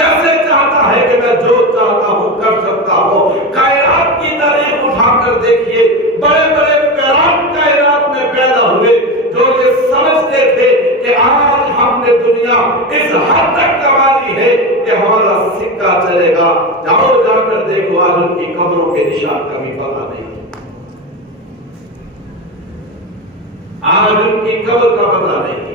کیسے چاہتا ہے کہ میں جو چاہتا ہوں کر سکتا ہوں؟ کائنات کی تاریخ اٹھا کر دیکھیے، بڑے بڑے پیران کائنات میں پیدا ہوئے جو یہ سمجھتے تھے کہ آج ہم نے دنیا اس حد تک کمائی ہے کہ ہمارا سکہ چلے گا۔ جاؤ جا کر دیکھو، آج ان کی قبروں کے نشان کبھی پتا نہیں، آج ان کی قبر کا پتا نہیں۔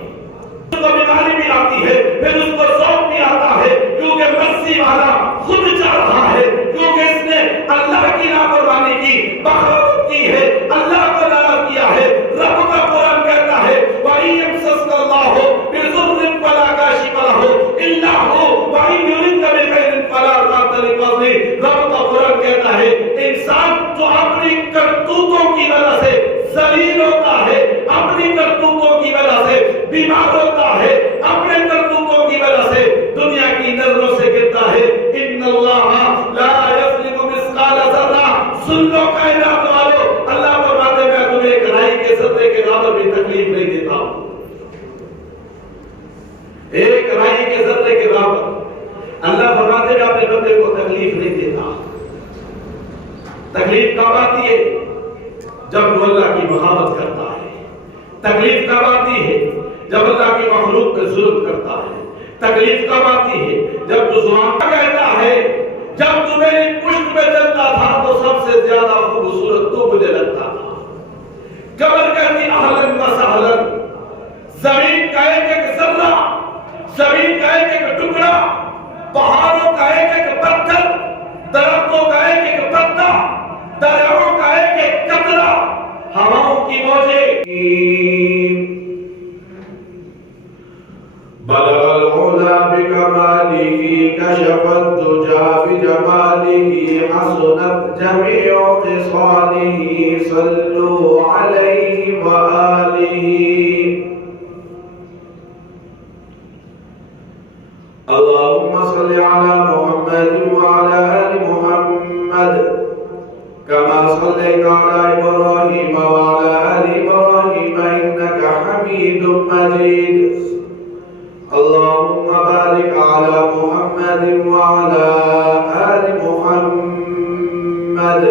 اس کو بیماری بھی آتی ہے، پھر اس کو شوق بھی آتا ہے، کیونکہ مرسی والا خود چاہ رہا ہے، کیونکہ اس نے اللہ کی نافرمانی کی، بغاوت کی ہے، اللہ کو ناراض کیا ہے۔ رب کا قرآن کہتا ہے وَإِن يَمْسَسْكَ اللَّهُ بِضُرٍّ فَلَا كَاشِفَ لَهُ إِلَّا هُوَ وَإِن يُرِدْكَ بِخَيْرٍ فَلَا رَادَّ لِفَضْلِهِ۔ رب کا قرآن کہتا ہے انسان جو اپنی کرتوتوں کی وجہ سے ذلیل ہوتا ہے، اپنی کرتوتوں کی وجہ سے بیمار ہوتا ہے، اپنے کرتوتوں کی وجہ سے دنیا کی نظروں سے گرتا ہے، ان اللہ لا یظلم مثقال ذرہ۔ سن لو کائنات والو، اللہ فرماتے ہیں میں تمہیں ایک رائی کے ذرے کے برابر بھی تکلیف نہیں دیتا ہوں، ایک رائی کے ذرے کے برابر اللہ فرماتے ہیں اپنے بندے کو تکلیف نہیں دیتا۔ تکلیف کب آتی ہے؟ جب وہ اللہ کی بغاوت کرتا ہے۔ تکلیف کب آتی ہے؟ جب اللہ کی مخلوق پہ ظلم کرتا ہے۔ تکلیف کب آتی ہے؟ جب تو زبان کہتا ہے جب تو میری پشت پہ چلتا تھا تو سب سے زیادہ خوبصورت تو مجھے لگتا تھا۔ قبر کہتی اہلن و سہلن، زمین کا ایک ایک ذرہ، زمین کا ایک ایک ٹکڑا، پہاڑوں کا ایک ایک پتھر، درختوں کا ایک ایک پتا، دریاؤں کا ایک ایک قطرہ، ہواؤں کی موجیں، بلغ العلا بکمالہ کشف الدجا بجمالہ حسنت جمیع خصالہ صلو علیہ وآلہ۔ اللہم صلی علی محمد وعلی آل محمد کما صلیت علی ابراہیم وعلی آل ابراہیم انک حمید مجید۔ اللهم بارك على محمد وعلى آل محمد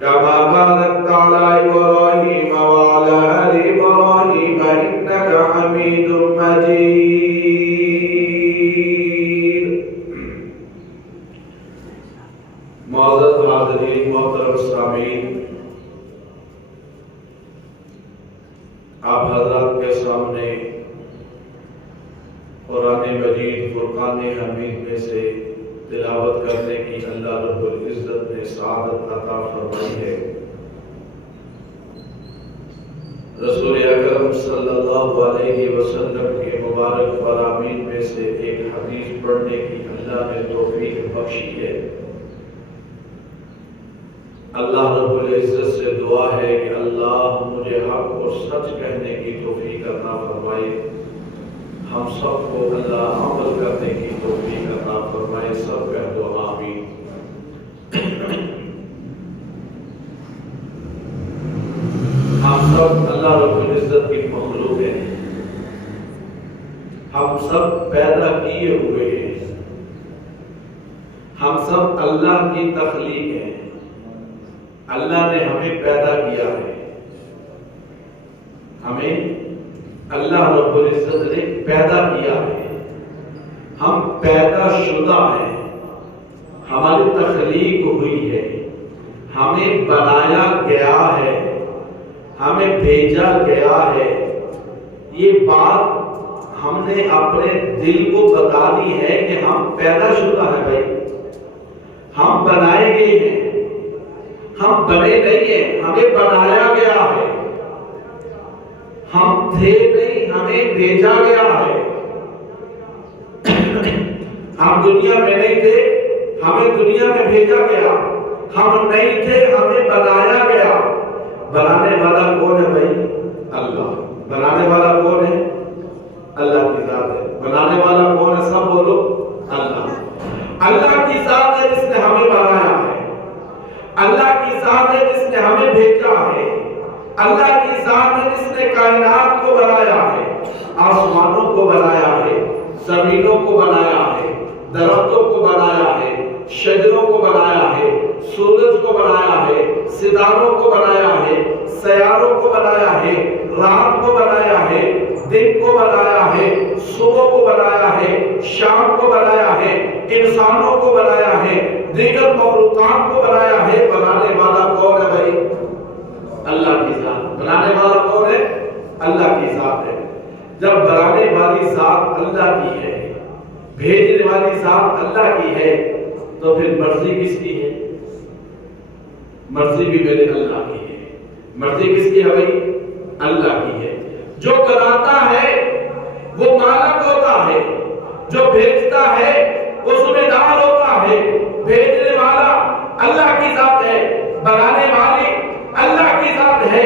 كما باركت على إبراهيم وعلى آل إبراهيم إنك حميد مجيد۔ معزز حاضرین، محترم سامعین، آپ حضرات کے سامنے قرآن مجید فرقان حمید میں سے تلاوت کرنے کی اللہ رب العزت نے سعادت عطا فرمائی ہے۔ رسول اکرم صلی اللہ علیہ وسلم کے مبارک فرامین میں سے ایک حدیث پڑھنے کی اللہ نے توفیق بخشی ہے۔ اللہ رب العزت سے دعا ہے کہ اللہ مجھے حق اور سچ کہنے کی توفیق عطا فرمائے، ہم سب کو اللہ عمل کرنے کی توفیق عطا فرمائے۔ سب کہہ دو آمین۔ ہم سب اللہ رب العزت کی مخلوق ہیں، ہم سب پیدا کیے ہوئے ہیں، ہم سب اللہ کی تخلیق ہیں۔ اللہ نے ہمیں پیدا کیا ہے، ہمیں اللہ رب العزت نے پیدا کیا ہے، ہم پیدا شدہ ہیں، ہماری تخلیق ہوئی ہے، ہمیں بنایا گیا ہے، ہمیں بھیجا گیا ہے۔ یہ بات ہم نے اپنے دل کو بتا دی ہے کہ ہم پیدا شدہ ہیں بھائی، ہم بنائے گئے ہیں، ہم بنے نہیں ہیں، ہمیں بنایا گیا ہے، ہم تھے نہیں، ہمیں بھیجا گیا ہے۔ ہم دنیا میں نہیں تھے، ہمیں دنیا میں بھیجا گیا، ہم نہیں تھے، ہمیں بنایا گیا۔ بنانے والا کون ہے بھائی؟ اللہ۔ بنانے والا کون ہے؟ اللہ کی ذات ہے۔ بنانے والا کون ہے؟ سب بولو اللہ۔ اللہ کی ذات ہے جس نے ہمیں بنایا ہے، اللہ کی ذات ہے جس نے ہمیں بھیجا ہے، اللہ کی ذات ہے جس نے کائنات کو بنایا ہے، آسمانوں کو بنایا ہے، زمینوں کو بنایا ہے، درختوں کو بنایا ہے، شجروں کو بنایا ہے، سورج کو بنایا ہے، ستاروں کو بنایا ہے، سیاروں کو بنایا ہے، رات کو بنایا ہے، دن کو بنایا ہے، صبح کو بنایا ہے، شام کو بنایا ہے، انسانوں کو بنایا ہے، دیگر مخلوقات کو بنایا ہے۔ بنانے والا کون ہے بھائی؟ اللہ کی ذات۔ بنانے والا کون ہے؟ اللہ کی ذات ہے۔ جب بنانے والی ذات اللہ کی ہے، بھیجنے والی ذات اللہ کی ہے، تو پھر مرضی کس کی ہے؟ مرضی بھی میرے اللہ کی ہے۔ مرضی کس کی ہے بھائی؟ اللہ کی ہے۔ جو بناتا ہے وہ مالک ہوتا ہے، جو بھیجتا ہے وہ ذمہ دار ہوتا ہے۔ بھیجنے والا اللہ کی ذات ہے، بنانے والی اللہ کی ذات ہے،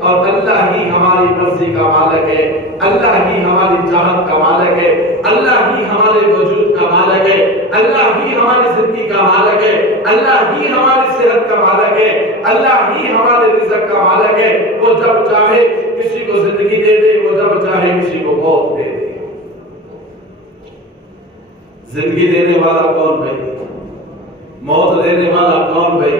اور اللہ ہی ہماری مرضی کا مالک ہے، اللہ ہی ہماری چاہت کا مالک ہے، اللہ ہی ہمارے وجود کا مالک ہے، اللہ ہی ہماری زندگی کا مالک ہے، اللہ ہی ہماری صحت کا مالک ہے، اللہ ہی ہمارے رزق کا مالک ہے۔ وہ جب چاہے کسی کو زندگی دے دے، وہ جب چاہے کسی کو موت دے دے۔ زندگی دینے والا کون بھائی؟ موت دینے والا کون بھائی؟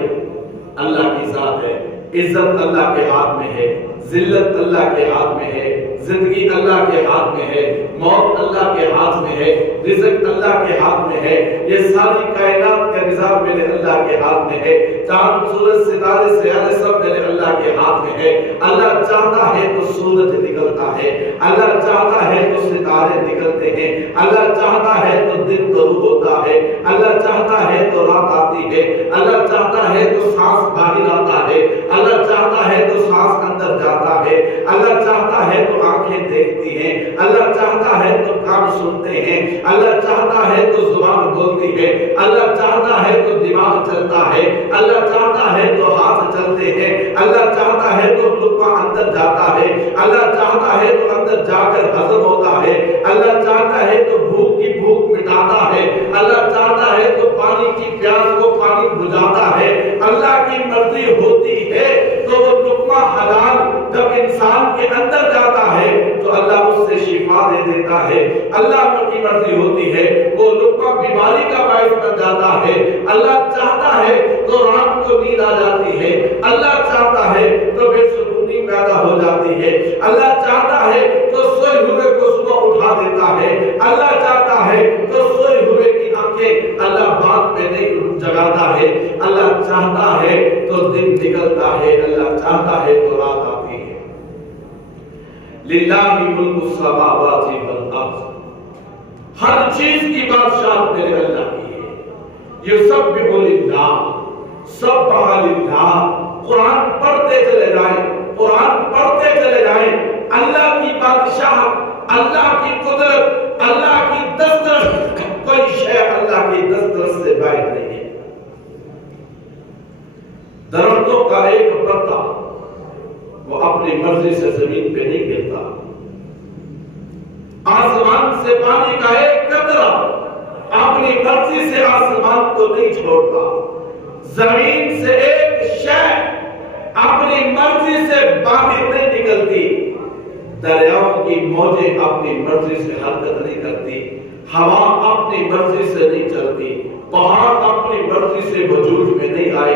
اللہ کی ذات ہے۔ عزت اللہ کے ہاتھ میں ہے، ذلت اللہ کے ہاتھ میں ہے، زندگی اللہ کے ہاتھ میں ہے، موت اللہ کے ہاتھ میں ہے، رزق اللہ کے ہاتھ میں ہے۔ یہ ساری کائنات کا نظام میرے اللہ کے ہاتھ میں ہے۔ چاند سورج ستارے سیارے سب میرے اللہ کے ہاتھ میں ہے۔ اللہ چاہتا ہے تو سورج نکلتا ہے، اللہ چاہتا ہے تو ستارے نکلتے ہیں، اللہ چاہتا ہے تو دن طلوع ہوتا ہے، اللہ چاہتا ہے تو رات آتی ہے، اللہ چاہتا ہے تو سانس باہر آتا ہے، اللہ چاہتا ہے تو سانس اندر جاتا ہے، اللہ چاہتا ہے تو آنکھیں دیکھتی ہیں، اللہ چاہتا ہے تو کان سنتے ہیں، اللہ چاہتا ہے تو زبان بولتی ہے، اللہ چاہتا ہے تو دماغ چلتا ہے، اللہ چاہتا ہے تو ہاتھ چلتے ہیں، اللہ چاہتا ہے تو لقمہ اندر جاتا ہے، اللہ چاہتا ہے تو اندر جا کر ہضم ہوتا ہے، اللہ چاہتا ہے تو بھوک کی بھوک مٹاتا ہے، اللہ چاہتا ہے تو پانی کی پیاس کو پانی بجھاتا ہے۔ اللہ کی مرضی ہوتی ہے تو وہ لقمہ حلال جب انسان کے اندر جاتا ہے تو اللہ اس سے شفا دے دیتا ہے۔ اللہ کی مرضی ہوتی ہے وہ لقمہ بیماری کا باعث بن جاتا ہے۔ اللہ چاہتا ہے تو رات کو نیند آ جاتی ہے، اللہ چاہتا ہے تو بے سکونی پیدا ہو جاتی ہے، اللہ چاہتا ہے تو سوئے ہوئے کو صبح اٹھا دیتا ہے، اللہ چاہتا ہے تو سوئے ہوئے کی آنکھیں اللہ بعد میں نہیں جگاتا ہے، اللہ چاہتا ہے تو دن نکلتا ہے، اللہ چاہتا ہے تو رات آتی ہے۔ للہ ملک السماوات والارض، ہر چیز کی بادشاہت میرے اللہ کی ہے۔ یہ سب للہ، سب للہ۔ قرآن پڑھتے چلے جائیں، قرآن پڑھتے چلے جائیں۔ اللہ کی بادشاہت، اللہ کی قدرت، اللہ کی دسترس، کوئی شے اللہ کی دسترس سے باہر نہیں ہے۔ درختوں کا ایک پتا وہ اپنی مرضی سے زمین پہ نہیں گرتا، آسمان سے پانی کا ایک قطرہ اپنی مرضی سے آسمان کو نہیں چھوڑتا، زمین سے ایک شے اپنی مرضی سے باہر نہیں نکلتی، دریاؤں کی موجیں اپنی مرضی سے حرکت نہیں کرتی، ہوا اپنی مرضی سے نہیں چلتی، پہاڑ اپنی مرضی سے وجود میں نہیں آئے،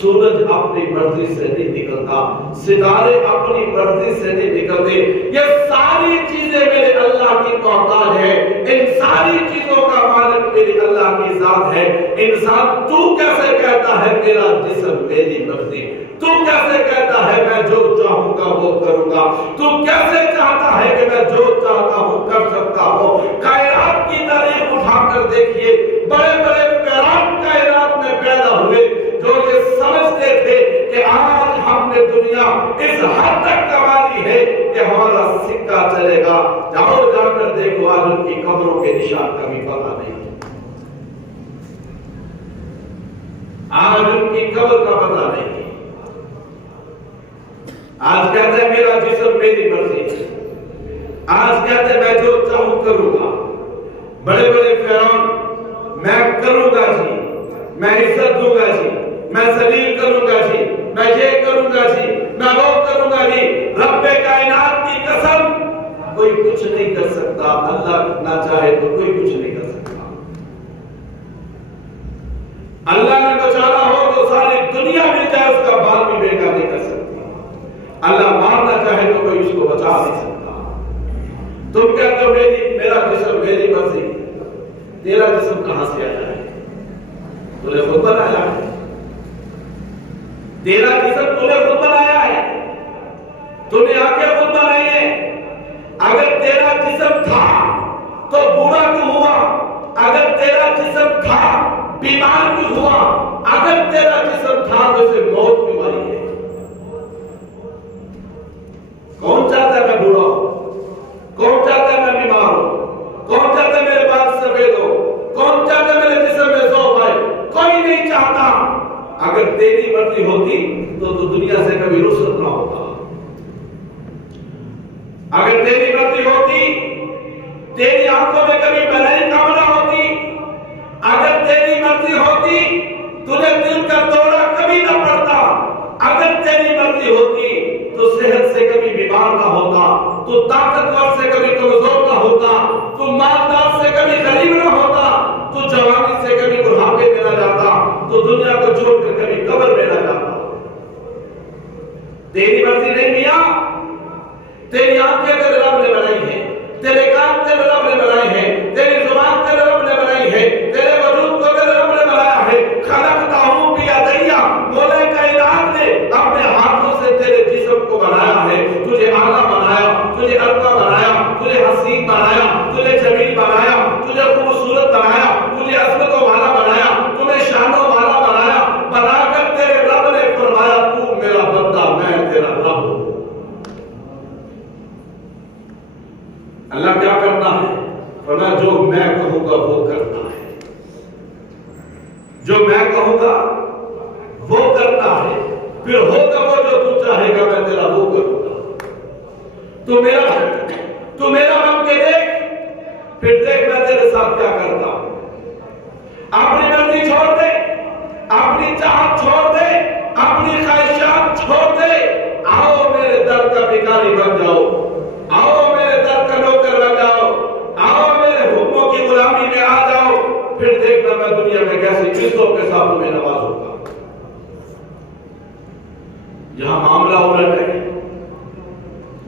سورج اپنی مرضی سے نہیں نکلتا، ستارے اپنی مرضی سے نہیں نکلتے۔ یہ ساری چیزیں میرے اللہ کی محتاج ہے، ان ساری چیزوں کا مالک میرے اللہ کی ذات ہے۔ انسان تو کیسے کہتا ہے میرا جسم میری مرضی؟ تو کیسے کہتا ہے میں جو چاہوں گا وہ کروں گا؟ تو کیسے چاہتا ہے کہ میں جو چاہتا ہوں کر سکتا ہوں؟ کائنات کی تاریخ اٹھا کر دیکھیے، بڑے بڑے پیران کائنات میں پیدا ہوئے جو یہ سمجھتے تھے کہ آج ہم نے دنیا اس حد تک کمائی ہے کہ ہمارا سکہ چلے گا۔ جاؤ جا کر دیکھو، آج ان کی قبروں کے نشان کبھی پتہ نہیں، آج ان کی قبر کا پتہ نہیں۔ آج کہتے ہیں میرا جسم میری مرضی ہے، آج کہتے ہیں میں جو چاہوں کروں گا۔ بڑے بڑے فرعون میں کروں گا جی، میں عزت دوں گا جی، میں ذلیل کروں گا جی، میں یہ کروں گا جی، میں وہ کروں گا جی۔ رب کائنات کی قسم کوئی کچھ نہیں کر سکتا، اللہ نہ چاہے تو کوئی کچھ نہیں کر سکتا۔ دنیا مل جائے اس کا بال بھی بیکار نہیں کر سکتی. اللہ مارنا چاہے تو کوئی اس کو بچا نہیں سکتا. تم کہتے ہو میرا جسم میری مرضی. تیرا جسم کہاں سے آیا ہے؟ تو نے خود بنایا ہے. تیرا جسم تو نے خود بنایا ہے. تو نے آنکھیں خود بنائی ہیں. اگر تیرا جسم تھا تو بوڑھا کیوں ہوا؟ اگر تیرا جسم تھا بیمار کیوں ہوا؟ اگر تیرا جسم تھا تو اسے موت کیوں آئی ہے؟ کون چاہتا ہے میں بوڑھا ہوں؟ کون چاہتا ہے میں بیمار ہوں؟ کون چاہتا ہے میرے بال سفید ہو؟ کون چاہتا ہے میرے جسم میں ذوق آئے؟ کوئی نہیں چاہتا. اگر تیری مرضی ہوتی تو دنیا سے کبھی رخصت نہ ہوتا. اگر تیری مرضی ہوتی تیری آنکھوں میں کبھی بلائی کم نہ ہوتی. اگر تیری مرضی ہوتی تجھے دل کا دورہ کبھی نہ پڑتا. اگر تیری مرضی ہوتی تو صحت سے کبھی بیمار نہ ہوتا. تو طاقتور سے کبھی کمزور نہ ہوتا. تو مالدار سے کبھی غریب نہ ہوتا. تو جوانی سے کبھی بڑھاپے میں نہ جاتا. تو دنیا کو چھوڑ کر کبھی قبر میں نہ جاتا. تیری مرضی نہیں میاں. تیری آنکھیں تیرے رب نے بنائی ہیں. تیرے کان تیرے رب نے بنائے ہیں. تیری زبان تیرے رب نے بنائی ہے. تیرے وجود کو تیرے رب نے بنایا ہے. خلقتہم بیدیہ، مولا کائنات نے اپنے ہاتھوں سے تیرے جسم کو بنایا ہے. تجھے اعلیٰ بنایا، تجھے ارقا بنایا، تجھے حسین بنایا، تجھے جمیل بنایا، تجھے خوبصورت بنایا، تجھے عظمتوں والا بنایا، تمہیں شانوں والا بنایا. بنا کر تیرے رب نے فرمایا تو میرا بندہ میں تیرا رب ہوں. اللہ کیا کرنا ہے؟ فرمایا جو میں کہوں گا وہ کرتا ہے. جو میں کہوں گا وہ کرتا ہے. پھر ہوگا وہ جو تو چاہے گا میں تیرا وہ کروں گا. تو میرا بن کے دیکھ، پھر دیکھ میں تیرے ساتھ کیا کرتا ہوں. اپنی مرضی چھوڑ دے، اپنی چاہت چھوڑ دے، اپنی خواہشات چھوڑ دے. آؤ میرے در کا بھکاری بن جاؤ. آؤ میرے در کا نوکر بن جاؤ. آؤ میرے حکموں کی غلامی میں آ جاؤ. پھر دیکھنا میں دنیا میں کیسی عزتوں کے ساتھ تمہیں نوازوں گا. یہاں معاملہ الٹ ہے.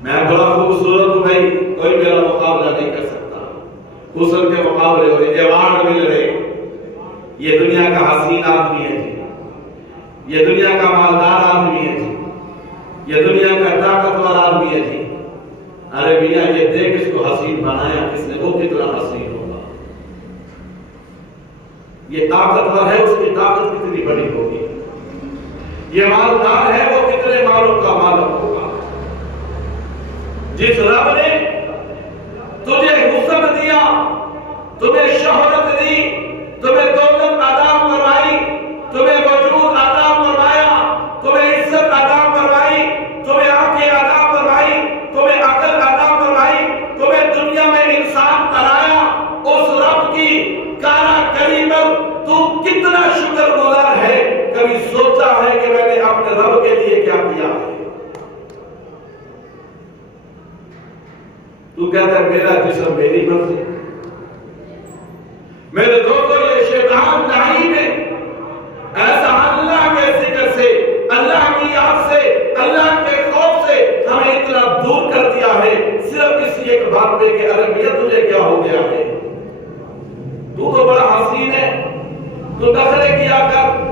میں بڑا خوبصورت ہوں بھائی، کوئی میرا مقابلہ نہیں کر سکتا. حسن کے مقابلے ہو رہے، ایوارڈ مل رہے. یہ دنیا کا حسین آدمی ہے جی، یہ دنیا کا مالدار آدمی ہے جی، یہ دنیا کا طاقتور آدمی ہے جی. ارے میاں یہ دیکھ اس کو حسین بنایا کس نے، وہ کتنا حسین ہوگا. یہ طاقتور ہے، اس کی طاقت کتنی بڑی ہوگی. یہ مالدار ہے، وہ کتنے مالوں کا مالک ہوگا. جس رب نے تجھے حسن دیا، تمہیں شہرت دی، تمہیں دولت عطا فرمائی، تمہیں وجود عطا فرمایا، تمہیں عزت عطا فرمائی، تمہیں آنکھیں عطا فرمائی، تمہیں عقل عطا فرمائی، تمہیں دنیا میں انسان بنایا. اس رب کی کارا کری پر تو کتنا شکر گزار ہے. کبھی سوچا ہے کہ میں نے اپنے رب کے لیے کیا کیا ہے؟ تو کہتا ہے میرا جسم میری مرضی. میرے دوستو یہ شیطان لعین ہے. ایسا اللہ کے ذکر سے، اللہ کی یاد سے، اللہ کے خوف سے ہمیں اتنا دور کر دیا ہے صرف اسی ایک بات پہ کہ ارے میاں تجھے کیا ہو گیا ہے؟ تو بڑا حسین ہے، تو نخرے کیا کر.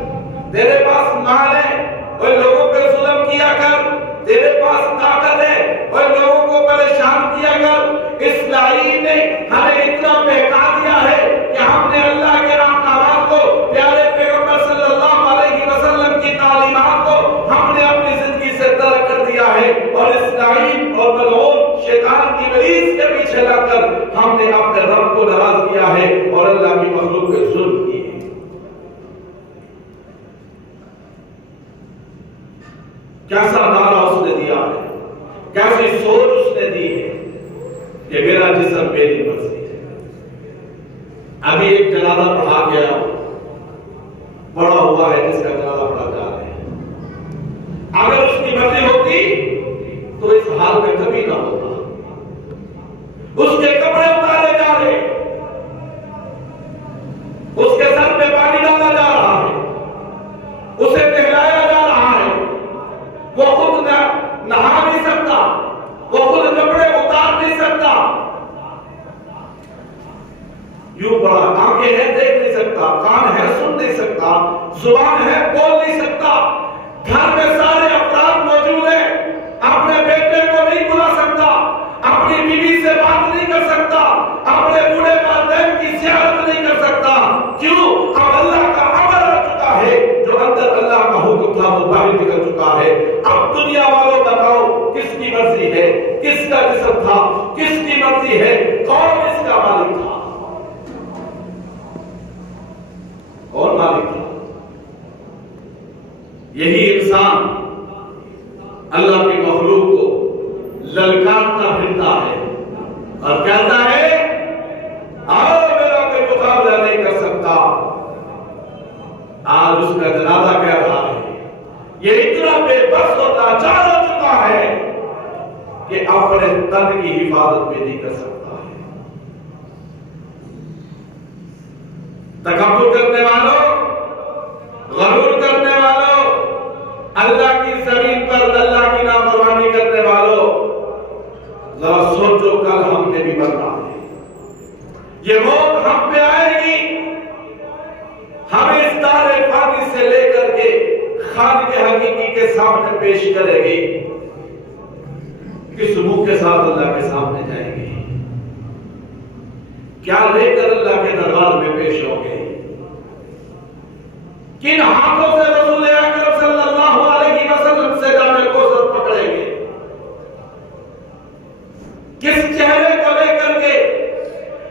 تیرے پاس مال ہے اور لوگوں پہ ظلم کیا کر. تیرے پاس طاقت ہے اور لوگوں کو پریشان کیا کر. اس لعین نے ہمیں اتنا بہکا دیا ہے کہ ہم نے اللہ کے احکامات کو، پیارے پیغمبر صلی اللہ علیہ وسلم کی تعلیمات کو ہم نے اپنی زندگی سے ترک کر دیا ہے. اور اس لعین اور ملعون شیطان کی ابلیس کے پیچھے لگ کر ہم نے اپنے رب کو ناراض کیا ہے اور اللہ کی مخلوق پہ ظلم کیے. کیسا نعرہ اس نے دیا ہے، کیسی سوچ اس نے دی ہے کہ میرا جسم میری مرضی ہے. ابھی ایک جنازہ پڑھا گیا، بڑا ہوا ہے جس کا جنازہ پڑھا جا رہا ہے. اگر اس کی مرضی ہوتی تو اس حال میں کبھی نہ ہوتا. اس کے کپڑے اتارے جا رہے، اس کے سر پہ پانی ڈالا جا رہا ہے، اسے نہلایا آنکھیں ہیں دیکھ نہیں سکتا، کان ہے سن نہیں سکتا، زبان ہے بول نہیں سکتا، گھر میں سارے افراد موجود ہیں، اپنے بیٹے کو نہیں بلا سکتا، اپنی بیوی سے بات نہیں کر سکتا، اپنے بوڑھے والدین کی زیارت نہیں کر سکتا. کیوں؟ اب اللہ کا امر آ چکا ہے، جو اندر اللہ کا حکم تھا وہ باہر نکل چکا ہے. اب دنیا والوں بتاؤ کس کی مرضی ہے، کس کا جسم تھا، کس کی مرضی ہے، کون اس کا مالک تھا، کون مالک تھا؟ یہی انسان اللہ کی مخلوق کو للکارتا پھرتا ہے اور کہتا ہے آؤ میرا کوئی مقابلہ نہیں کر سکتا. آج اس کا جنازہ کہہ رہا ہے، یہ اتنا بے بس اور لاچار ہو چکا ہے کہ اپنے تن کی حفاظت بھی نہیں کر سکتا ہے. تکبر کرنے والوں، غرور کرنے والوں، اللہ کی زمین پر اللہ کی نافرمانی کرنے والوں، ذرا سوچو کل ہم نے بھی مرنا ہے. یہ موت ہم پہ آئے گی، ہمیں اس دار فانی سے لے کر کے خالق حقیقی کے سامنے پیش کرے گی. کس منہ کے ساتھ اللہ کے سامنے جائیں گے؟ کیا لے کر اللہ کے دربار میں پیش ہوں گے؟ کن ہاتھوں سے رسول اکرم صلی اللہ علیہ وسلم سے جام کوثر پکڑیں گے؟ کس چہرے کو لے کر کے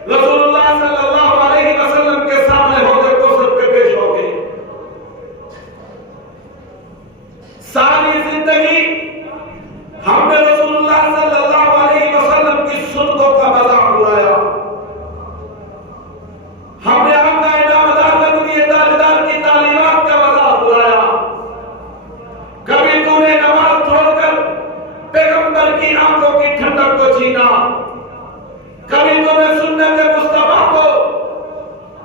رسول اللہ صلی اللہ علیہ وسلم کے سامنے حوض کوثر پہ پیش ہوں گے؟ ساری زندگی ہم نے رسول اللہ صلی اللہ علیہ وسلم کی سنتوں کا مذاق اڑایا، ہم نے آقا نامدار نبی تاجدار کی تعلیمات کا مذاق اڑایا. کبھی تو نے نماز چھوڑ کر پیغمبر کی آنکھوں کی ٹھنڈک کو چھینا، کبھی تو نے سنت مصطفیٰ کو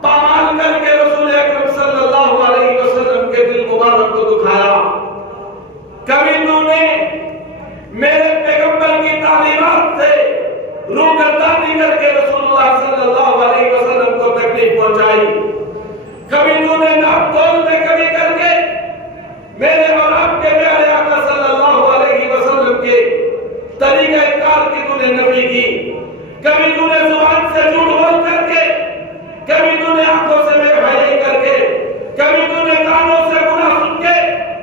پامال کر کے رسول اکرم صلی اللہ علیہ وسلم کے دل مبارک کو دکھایا، کبھی تو نے میرے پیغمبر کی تعلیمات سے روگردانی کر کے رسول اللہ صلی اللہ علیہ وسلم کو تکلیف پہنچائی، کبھی تو نے ناپ تول میں کمی کر کے میرے اور آپ کے پیارے آقا صلی اللہ علیہ وسلم کے طریقہ کار کی تو نے نفی کی، کبھی تو نے زبان سے جھوٹ بول کر کے، کبھی تو نے آنکھوں سے بے حیائی کر کے، کبھی تو نے کانوں سے گناہ سن کے،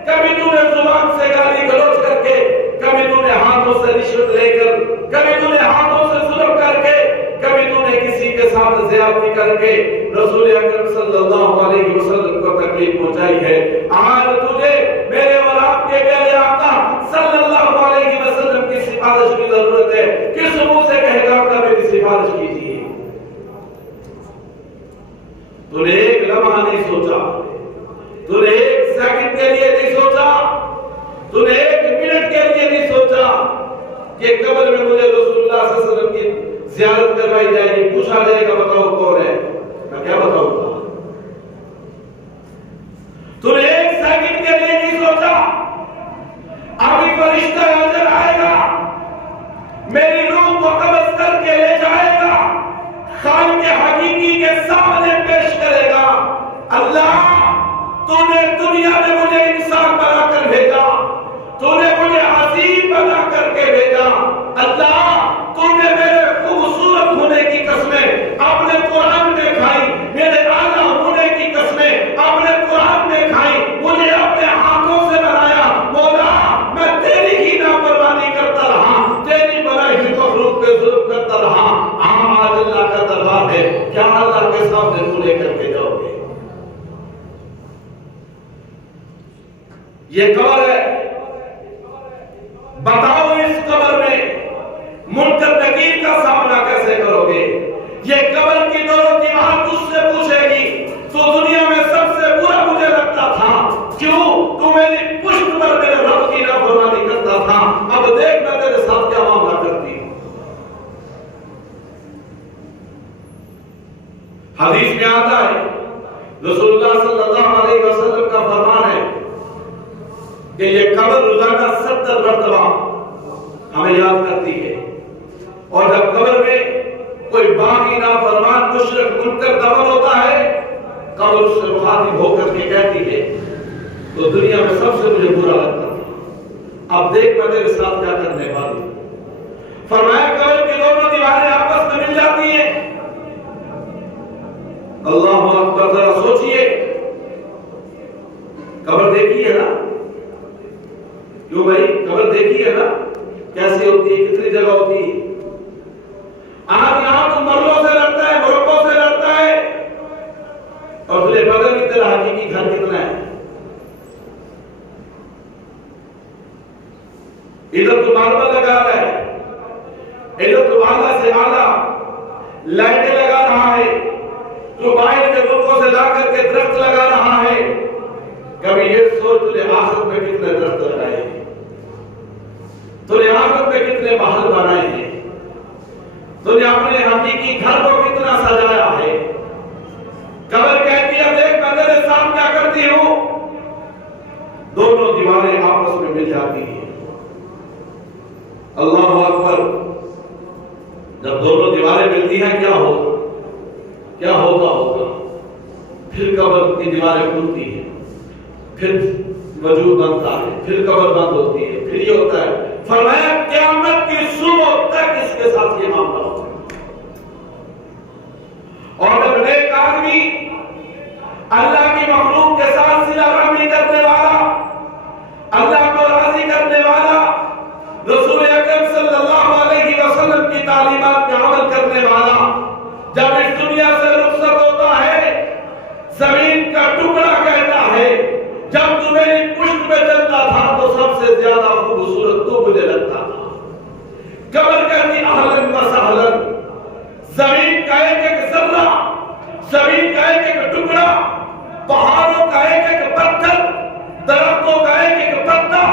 کبھی تو نے زبان سے گالی گلوچ کر کے، کبھی تو نے ہاتھوں سے رشوت لے کر، کبھی تو نے ہاتھوں سے ظلم کر کے، کبھی تو نے کسی کے ساتھ زیادتی کر کے رسول اکرم صلی اللہ علیہ وسلم کو تکلیف پہنچائی ہے. آج تجھے میرے اور آپ کے پیارے آقا صلی اللہ علیہ وسلم کی سفارش کی ضرورت ہے. کس منہ سے کہے گا کہ میری سفارش کیجیے؟ تو نے ایک لمحہ نہیں سوچا، تو نے ایک سیکنڈ کے لیے نہیں سوچا، تو نے ایک منٹ کے لیے نہیں سوچا کہ قبر میں مجھے رسول اللہ صلی اللہ علیہ وسلم کی زیارت کروائی جائے گی، پوچھا جائے گا بتاؤ کون ہے، میں کیا بتاؤں گا؟ تو نے ایک سیکنڈ کے لیے نہیں سوچا ابھی فرشتہ اجر آئے گا، میری روح کو قبض کر کے لے جائے گا، خالق حقیقی کے سامنے پیش کرے گا. اللہ تو نے دنیا میں مجھے انسان بنا کر بھیجا، تو نے مجھے عظیم بنا کر کے بھیجا. اللہ تو نے میرے خوبصورت ہونے کی قسمیں اپنے قرآن میں کھائی، میرے اعلیٰ ہونے کی قسمیں اپنے قرآن میں کھائی، مجھے اپنے ہاتھوں سے بنایا. مولا میں تیری ہی نافرمانی کرتا رہا، تیری بنائی ہوئی مخلوق پہ ظلم کرتا رہا. آج اللہ کا دربار ہے، کیا اللہ کے سامنے تو لے کر کے جاؤ گے؟ یہ قبر ہے، بتاؤ اس قبر میں منکر نکیر کا سامنا کیسے کرو گے؟ یہ قبر کی دونوں دیوار تجھ سے پوچھے گی تو دنیا میں سب سے برا مجھے لگتا تھا، کیوں تو میری پشت پر میرے رب کی نافرمانی کرتا تھا، اب دیکھ میں تیرے ساتھ کیا معاملہ کرتی ہوں. حدیث میں آتا ہے رسول اللہ صلی اللہ علیہ وسلم کا فرمان ہے کہ یہ قبر روزانہ 70 مرتبہ ہمیں یاد کرتی ہے، اور جب قبر میں کوئی کوئی باغی نافرمان مشرک منکر دفن ہوتا ہے، قبر اس سے مخاطب ہو کر کے کہتی ہے تو دنیا میں سب سے مجھے برا لگتا تھا، اب دیکھ میں تیرے ساتھ کیا کرنے والی ہوں۔ فرمایا قبر کی دونوں دیواریں آپس میں مل جاتی ہیں۔ اللہ اکبر، ذرا سوچئے، قبر دیکھی ہے نا؟ کیوں بھائی؟ قبر دیکھی ہے نا کیسی ہوتی ہے، کتنی جگہ ہوتی ہے؟ آج یہاں تو مرلوں سے لڑتا ہے، مربوں سے لڑتا ہے، اور تجھے بغل میں تیرا حقیقی گھر کتنا ہے؟ ادھر تو ماربل لگا رہا ہے، ادھر تو اعلیٰ سے اعلیٰ لائٹیں لگا رہا ہے، تو باہر کے ملکوں سے لا کر کے درخت لگا رہا ہے۔ کبھی یہ سوچ تجھے آخرت میں کتنے درخت لگائے ہیں، تجھے آخرت میں کتنے محل بنائے ہیں، تجھے اپنے حقیقی گھر کو کتنا سجایا ہے۔ قبر کہتی ہے دیکھ میں تیرے ساتھ کیا کرتی ہوں، دونوں دیواریں آپس میں مل جاتی ہیں۔ اللہ اکبر، جب دونوں دیواریں ملتی ہیں کیا ہوگا؟ کیا ہوگا؟ پھر قبر کی دیواریں کھلتی ہیں، پھر وجود بنتا ہے، پھر قبر بند ہوتی ہے، پھر یہ ہوتا ہے۔ فرمایا قیامت کی صبح تک اس کے ساتھ یہ معاملہ ہوتا ہے۔ اور جب نیک آدمی اللہ کی مخلوق کے ساتھ صلہ رحمی کرنے والا، اللہ کو راضی کرنے والا، رسول اکرم صلی اللہ علیہ وسلم کی تعلیمات پہ عمل کرنے والا، جب اس دنیا سے رخصت ہوتا ہے، زمین کا ٹکڑا کہتا ہے جب تو میری پشت پہ چلتا تھا تو سب سے زیادہ خوبصورت تو مجھے لگتا تھا۔ قبر کہتی اہلن و سہلن، زمین کا ایک ایک ذرہ، زمین کا ایک ایک ٹکڑا، پہاڑوں کا ایک ایک پتھر، درختوں کا ایک ایک پتا،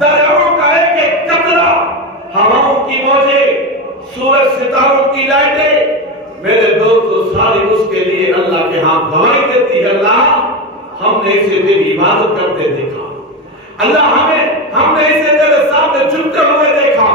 دریاؤں کا ایک ایک قطرہ، ہواؤں کی موجیں، سورج ستاروں کی لائٹیں، میرے دوستو ساری اس کے لیے اللہ کے ہاں گواہی دیتی ہے، اللہ ہم نے اسے تیری عبادت کرتے دیکھا، اللہ ہم نے اسے تیرے سامنے جھکتے ہوئے دیکھا۔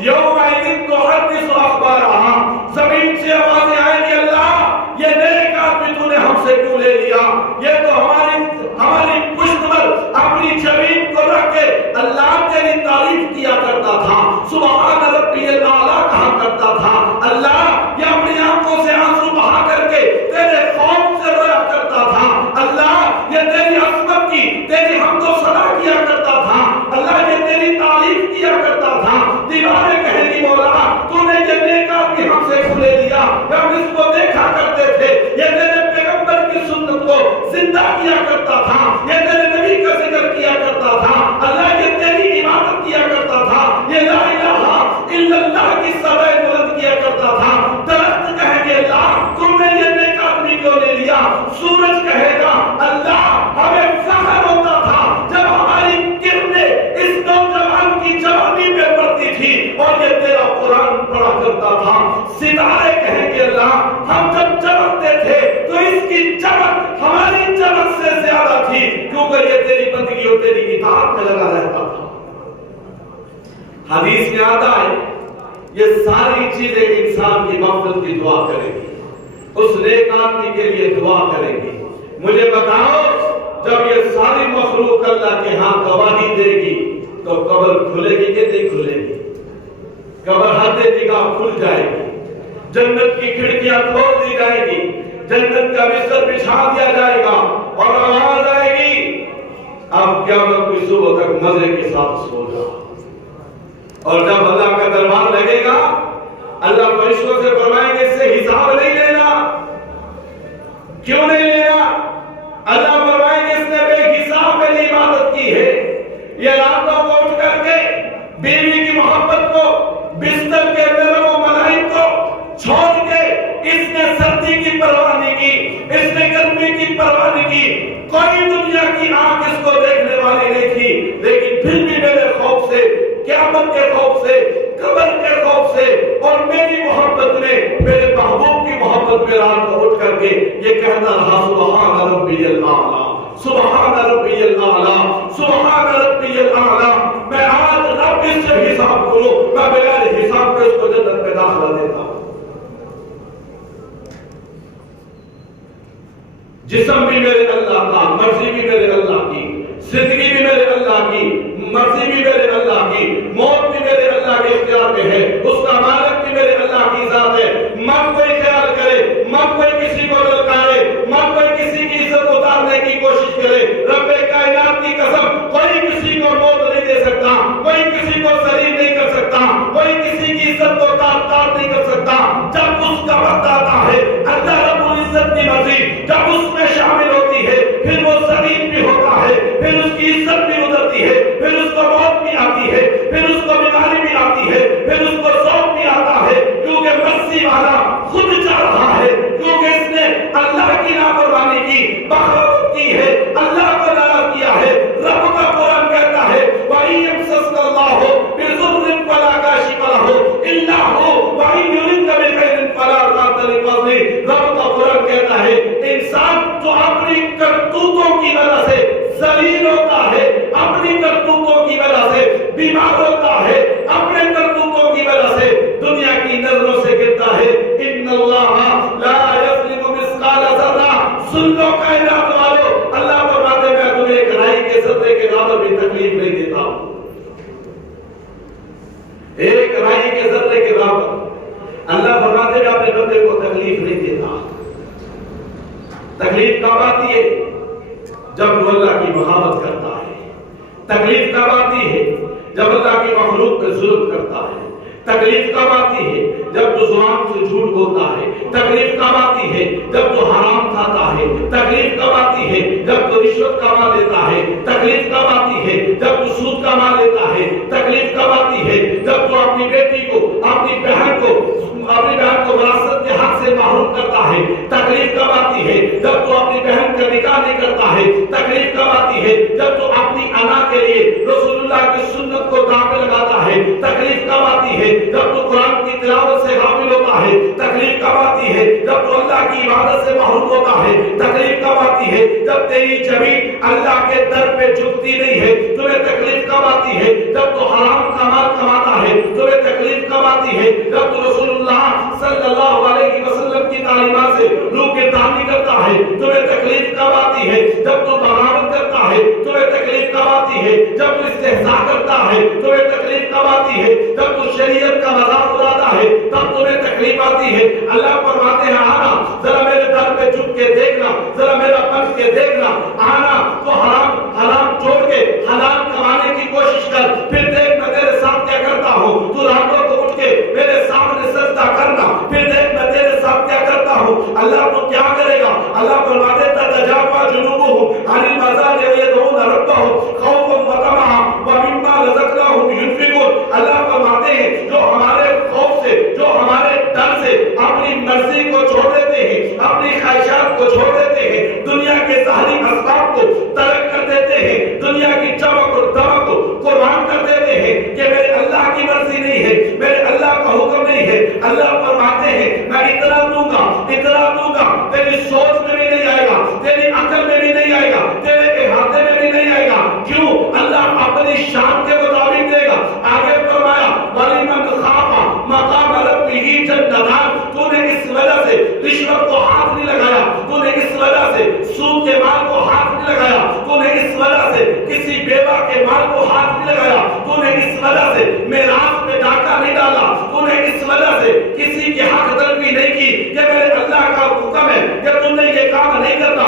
یوم الدین کو حدیث و اخبار رہا، زمین سے آوازیں آئیں گی اللہ یہ نیک آدمی تو نے ہم سے کیوں لے لیا، یہ تو ہماری پشت پر اپنی زمین کو رکھ کے اللہ تیری تعریف کیا کرتا تھا، سبحان ربی الاعلیٰ کہا کرتا تھا، اللہ یہ اپنی آنکھوں سے آنسو بہا کر کے تیرے خوف سے رویا کرتا تھا، اللہ یہ تیری عظمت کی تیری حمد و ثنا کیا کرتا تھا، اللہ یہ تیری تعریف کیا کرتا تھا۔ دیواریں کہیں گی مولا تو نے یہ نیک آدمی ہم سے کیوں لے لیا، ہم اس کو دیکھا کرتے تھے، یہ تیرے پیغمبر کی سنت کو زندہ کیا کرتا تھا، یہ تیرے نبی کا ذکر کیا کرتا تھا، اللہ یہ تیری عبادت کیا کرتا تھا، یہ لا الہ الا اللہ کی سبع بلند کیا کرتا تھا۔ درخت کہیں گے اللہ تم نے یہ نیک آدمی کیوں لے لیا، سورج کہے گا اللہ ہمیں فخر ہوتا تھا جب ہماری کرنیں اس نوجوان کی جوانی پہ پڑتی تھی اور یہ تیرا قرآن پڑھا کرتا تھا۔ ستارے کہیں گے اللہ ہم جب چمکتے تھے تو اس کی چمک ہماری چمک سے زیادہ تھی کیونکہ یہ تیری بندگی اور تیری اطاعت میں لگا رہتا تھا۔ حدیث میں آتا ہے یہ ساری چیزیں انسان کی مغفرت کی دعا کریں گی، اس نیک آدمی کے لیے دعا کریں گی۔ مجھے بتاؤ جب یہ ساری مخلوق اللہ کے ہاں گواہی دے گی تو قبر کھلے گی کہ نہیں کھلے گی؟ قبر حد نگاہ کھل جائے گی، جنت کی کھڑکیاں کھول دی جائے گی، جنت کا بستر بچھا دیا جائے گا اور آواز آئے گی اب قیامت کی صبح تک مزے کے ساتھ سو جا۔ اور جب اللہ کا دربار لگے گا اللہ فرشتوں سے فرمائیں گے اس سے حساب نہیں لینا، کیوں نہیں لینا؟ اللہ فرمائیں گے اس نے بے حساب میری عبادت کی ہے، یہ راتوں کو اٹھ کر کے بیوی کی محبت کو بستر کے نرم و ملائم کو چھوڑ کے اس نے سردی کی پرواہ نہیں کی، اس نے گرمی کی پرواہ نہیں کی، کوئی دنیا کی آنکھ اس کو دیکھنے والی نہیں تھی، لیکن پھر بھی میرے خوف سے، قیامت کے خوف سے، قبر کے خوف سے اور میری محبت میں، میرے محبوب کی محبت میں رات کو اٹھ کر کے یہ کہتا رہا سبحان ربی الاعلیٰ، سبحان ربی الاعلیٰ، سبحان ربی الاعلیٰ۔ میں آج رب اس سے حساب کروں، میں بغیر حساب کے اس کو جنت میں داخلہ دیتا ہوں۔ جسم بھی میرے اللہ کا، مرضی بھی میرے اللہ کی، زندگی بھی میرے اللہ کی، مرضی بھی میرے اللہ کی، موت بھی میرے اللہ کے اختیار میں ہے، اس کا مالک بھی میرے اللہ کی ذات ہے۔ مت کوئی خیال کرے، مت کوئی کسی کو للکارے، مت کوئی کسی کی عزت اتارنے کی کوشش کرے۔ رب کائنات کی قسم، کوئی کسی کو موت نہیں دے سکتا، کوئی کسی کو ذلیل نہیں کر سکتا، کوئی کسی کی عزت کو تار نہیں کر سکتا۔ جب اس کا وقت آتا ہے، اللہ رب العزت کی مرضی جب اس میں شامل ہوتی ہے، پھر وہ ذلیل بھی ہوتا ہے، پھر اس کی عزت بھی اترتی ہے، پھر اس کو موت بھی آتی ہے، پھر اس کو بیماری بھی آتی ہے، پھر اس کو ذوق بھی آتا ہے، کیونکہ مرضی والا خود چاہ رہا ہے، کیونکہ اس نے اللہ کی نافرمانی کی، بغاوت کی ہے، اللہ کو ناراض کیا ہے۔ رب کا قرآن کہتا ہے وَإِن يَمْسَسْكَ اللَّهُ بِضُرٍّ فَلَا كَاشِفَ لَهُ إِلَّا هُوَ وَإِن يُرِدْكَ بِخَيْرٍ فَلَا رَادَّ لِفَضْلِهِ۔ رب کا قرآن کہتا ہے انسان جو اپنی کرتوتوں کی وجہ سے ذلیل ہوتا ہے، اپنی کرتوتوں کی وجہ سے بیمار ہوتا ہے، اپنے کرتوتوں کی وجہ سے دنیا کی نظروں سے گرتا ہے۔ ان اللہ لا یظلم مثقال ذرہ۔ سن لو کائنات والو، اللہ فرماتے ہیں میں تمہیں ایک رائی کے ذرے کے برابر بھی تکلیف نہیں دیتا ہوں، ایک رائی کے ذرے کے برابر اللہ فرماتے ہیں اپنے بندے کو تکلیف نہیں دیتا۔ تکلیف کب آتی ہے؟ جب وہ اللہ کی بغاوت کرتا ہے۔ تکلیف کب آتی ہے؟ جب اللہ کی مخلوق پہ ظلم کرتا ہے۔ تکلیف کب آتی ہے؟ جب تو زبان سے جھوٹ بولتا ہے۔ تکلیف کب آتی ہے؟ جب تو حرام کھاتا ہے۔ تکلیف کب آتی ہے؟ جب تو رشوت کما لیتا ہے۔ تکلیف کب آتی ہے؟ جب تو سود کما لیتا ہے۔ تکلیف کب آتی ہے؟ جب تو اپنی بیٹی کو، اپنی بہن کو وراثت کے حق سے محروم کرتا ہے۔ تکلیف کب آتی ہے؟ جب تو اپنی بہن کا نکاح نہیں کرتا ہے۔ تکلیف کب آتی ہے؟ جب تو اپنی انا کے لیے رسول اللہ کی سنت کو داغ پہ لگاتا ہے۔ تکلیف کب آتی ہے؟ جب تو قرآن کی تلاوت سے غافل ہوتا ہے۔ تکلیف کب آتی ہے؟ جب تو اللہ کی عبادت سے محروم ہوتا ہے۔ تکلیف کب آتی ہے؟ جب تیری زمین اللہ کے در پہ جھکتی نہیں ہے۔ تمہیں تکلیف کب آتی ہے؟ جب تو حرام کا مال کماتا ہے۔ تمہیں تکلیف کب آتی ہے؟ جب تو رسول اللہ صلی اللہ علیہ وسلم کی تعلیمات سے روح گردانی کرتا ہے۔ تمہیں تکلیف کب آتی ہے؟ جب تو بغاوت کرتا ہے۔ تمہیں تکلیف کب آتی ہے؟ جب تو استہزاء کرتا ہے۔ تمہیں تکلیف کب آتی ہے؟ جب تو شریعت کا مذاق اڑاتا ہے، تب تمہیں تکلیف آتی ہے۔ اللہ فرماتے ہیں آنا ذرا میرے در پہ جھک کے دیکھنا، ذرا میرا بن کے دیکھنا، آنا تو حرام چھوڑ کے حلال کمانے کی کوشش کر، پھر دیکھ میں تیرے ساتھ کیا کرتا ہوں۔ تو راتوں کو اٹھ کے میرے سامنے سجدہ کرنا، پھر دیکھ میں تیرے ساتھ کیا کرتا ہوں۔ اللہ تو کیا کرے گا؟ اللہ فرماتے ہیں تتجافى جنوبهم عن المضاجع يدعون ربهم خوفا وطمعا ومما رزقناهم ينفقون۔ اللہ فرماتے ہیں جو ہمارے خوف سے، جو ہمارے ڈر سے اپنی مرضی کو چھوڑ دیتے ہیں، اپنی خواہشات کو چھوڑ دیتے ہیں، دنیا کے ظاہری اسباب کو ترک کر دیتے ہیں، دنیا کی چمک اور دمک کو قربان کر دیتے ہیں کہ میرے اللہ کی مرضی نہیں ہے، میرے اللہ کا حکم نہیں ہے۔ اللہ فرماتے ہیں میں اتنا دوں گا، اتنا دوں گا، تیری سوچ میں بھی نہیں آئے گا، تیری عقل میں بھی نہیں آئے گا، تیرے احاطے میں بھی نہیں آئے گا۔ کیوں؟ اللہ اپنی شان کے مطابق دے گا۔ آگے فرمایا وَلِمَنْ خَافَ مَقَامَ رَبِّهِ جَنَّتَانِ۔ تو نے اس وجہ سے رشوت کو ہاتھ نہیں لگایا، تو نے اس وجہ سے سود کے مال کو ہاتھ نہیں لگایا، تو نے اس وجہ سے کسی بیوہ کے مال کو ہاتھ نہیں لگایا، تو نے اس وجہ سے میراث میں ڈاکہ نہیں ڈالا، تو نے اس وجہ سے کسی کی حق طلبی نہیں کی کہ میرے اللہ کا حکم ہے کہ تم نے یہ کام نہیں کرنا،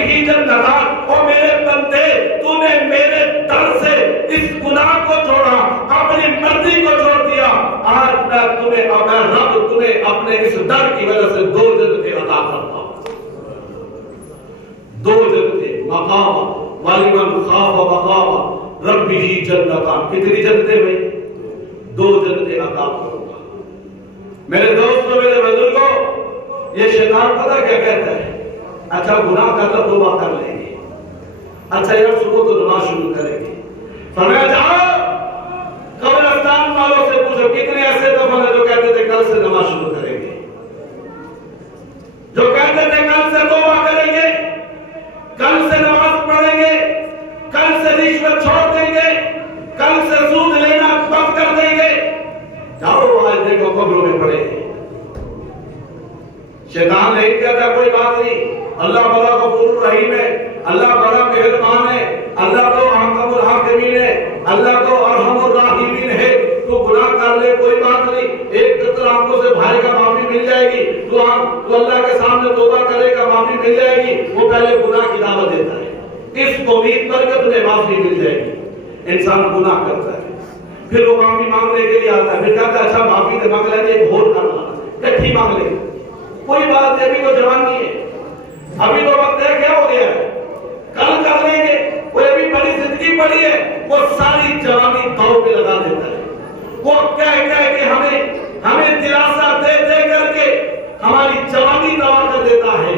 ربہ جنتان، اور میرے بندے تو نے میرے در سے اس گناہ کو چھوڑا، اپنی مرضی کو چھوڑ دیا، آج میں رب تمہیں اپنے اس در کی وجہ سے 2 جنتیں عطا کرتا ہوں، 2 جنتیں، مقام وَلِمَنْ خَافَ مَقَامَ رَبِّهِ جَنَّتَانِ، کتنی جنتیں بھائی؟ 2 جنتیں عطا کروں گا۔ میرے دوستوں، میرے بزرگوں، یہ شیطان پتہ کیا کہتا ہے؟ اچھا گناہ کر لو توبہ کر لیں گے، اچھا یار صبح تو نماز شروع کریں گے، فرمایا جاؤ قبرستان والوں سے پوچھو کتنے ایسے دفن ہیں جو کہتے تھے کل سے نماز شروع کریں گے، جو کہتے تھے کل سے توبہ کریں گے، کل سے نماز پڑھیں گے، کل سے رشوت چھوڑ دیں گے، کل سے سود لینا بند کر دیں گے، جاؤ آج دیکھو قبروں میں پڑے ہیں۔ شیطان نہیں کہتا کوئی بات نہیں، اللہ بڑا غفور رحیم ہے، اللہ بڑا مہربان ہے، اللہ تو احکم الحاکمین ہے، اللہ تو ارحم الراحمین ہے، تو گناہ کر لے کوئی بات نہیں، ایک قطر آنکھوں سے بھائی کا معافی مل جائے گی، تو اللہ کے سامنے توبہ کرے گا معافی مل جائے گی، وہ پہلے گناہ کی دعوت دیتا ہے، اس امید پر کہ تمہیں معافی مل جائے گی۔ انسان گناہ کرتا ہے، پھر وہ معافی مانگنے کے لیے آتا ہے، پھر کہتا ہے اچھا معافی دے مانگ لیں گے، ایک اور کرنا کٹھی مانگ لیں، کوئی بات نہیں، ابھی تو جوانی ہے، ابھی تو وقت ہے، کیا ہو گیا ہے، کل کر لیں گے، وہ ابھی بڑی زندگی پڑی ہے، وہ ساری جوانی داؤ پہ لگا دیتا ہے، وہ کہہ کہ ہمیں دلاسا دے دے کر کے ہماری جوانی تباہ کر دیتا ہے،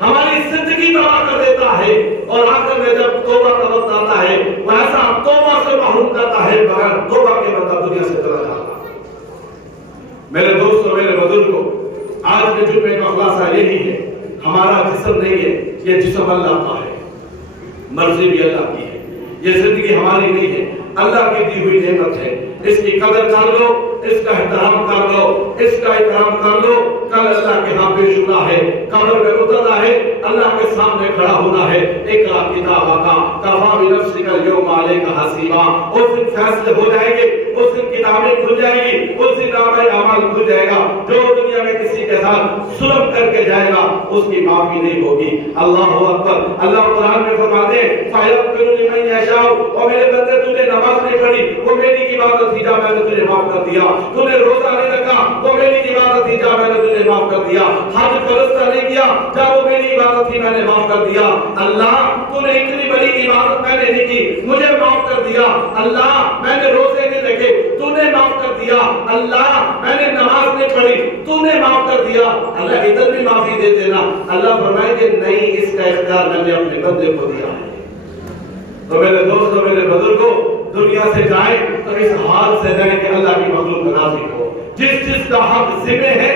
ہماری زندگی تباہ کر دیتا ہے، اور آخر میں جب توبہ کا وقت آتا ہے وہ ایسا توبہ سے محروم کرتا ہے، بغیر توبہ کے بندہ دنیا سے چلا جاتا ہے۔ میرے دوستوں، میرے بزرگوں، آج کے جمعے کا خلاصہ یہی ہے، ہمارا جسم نہیں ہے، یہ جسم اللہ کا ہے، مرضی بھی اللہ کی ہے، یہ زندگی ہماری نہیں ہے، اللہ کی دی ہوئی نعمت ہے، اس کی قدر کر لو، اس کا احترام کر لو، اس کا احترام کر لو، کل اللہ کے ہاں پیش ہونا ہے، قبر میں اترنا ہے، اللہ کے سامنے کھڑا ہونا ہے، اقرا کتابہ کا کفا بنفسک اليوم علیک حسیبا، اس دن فیصلے ہو جائیں گے، اس دن کتابیں کھل جائیں گی، اس دن نامہ اعمال کھل جائے گا، جو دنیا میں کسی کے ساتھ ظلم کر کے جائے گا اس کی معافی نہیں ہوگی۔ اللہ اکبر، اللہ قرآن میں فرماتے ہیں فَيَغْفِرُ لِمَن يَشَاءُ، اور میرے بندے تو نے نماز نہیں پڑھی وہ میری عبادت تھی، جا میں نے تجھے معاف کر دیا، تو نے روزہ نہیں رکھا وہ میری عبادت تھی، جا میں نے تجھے معاف کر دیا، حج فرض نہیں کیا، جا وہ میری عبادت تھی میں نے معاف کر دیا، اللہ تو نے اتنی بڑی عبادت میں نے نہیں کی مجھے معاف کر دیا، اللہ میں نے روزے نہیں رکھے تو نے معاف کر دیا، اللہ میں نے نماز نہیں پڑھی تو نے معاف کر دیا، اللہ ادھر بھی معافی دے دینا۔ اللہ فرمائے کہ نہیں، اس کا اختیار میں نے اپنے بندے کو دیا ہے۔ تو میرے دوستوں، میرے بزرگوں، دنیا سے جائیں تو اس حال سے جائیں کہ اللہ کی مخلوق راضی ہو، جس جس کا حق ذمہ ہے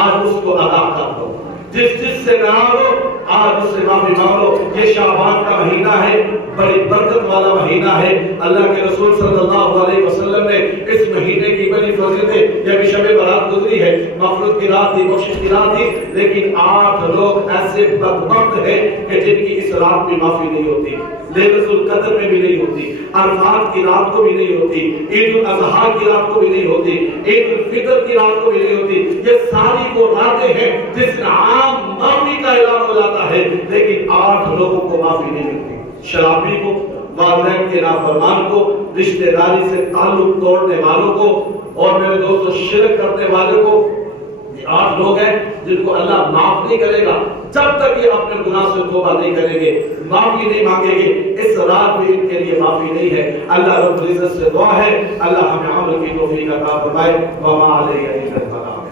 آج اس کو ادا کر دو، جس جس سے ناراض ہو آج اس سے معافی مانگ لو۔ یہ شعبان کا مہینہ ہے، بڑی برکت والا مہینہ ہے، اللہ کے رسول صلی اللہ علیہ وسلم نے اس مہینے کی بڑی فضیلتیں، یہ بھی شب برات گزری ہے، مغفرت کی رات تھی، بخشش کی رات تھی، لیکن 8 لوگ ایسے بدبخت ہیں کہ جن کی اس رات میں معافی نہیں ہوتی، لیلۃ القدر میں بھی نہیں ہوتی، عرفات کی رات کو بھی نہیں ہوتی، عید الاضحیٰ کی رات کو بھی نہیں ہوتی، عید الفطر کی رات کو بھی نہیں ہوتی۔ یہ ساری وہ راتیں ہیں جس میں عام معافی کا اعلان ہو جاتا ہے، لیکن 8 لوگوں کو معافی نہیں ملتی، شرابی کو، والدین کے نافرمان کو، رشتہ داری سے تعلق توڑنے والوں کو، اور میرے دوستو شرک کرنے والوں کو۔ یہ 8 لوگ ہیں جن کو اللہ معاف نہیں کرے گا جب تک یہ اپنے گناہ سے توبہ نہیں کریں گے، معافی نہیں مانگیں گے۔ اس رات میں ان کے لیے معافی نہیں ہے۔ اللہ رب العزت سے دعا ہے اللہ ہمیں عمل کی توفیق عطا فرمائے۔ وما علیہ الا البلاغ۔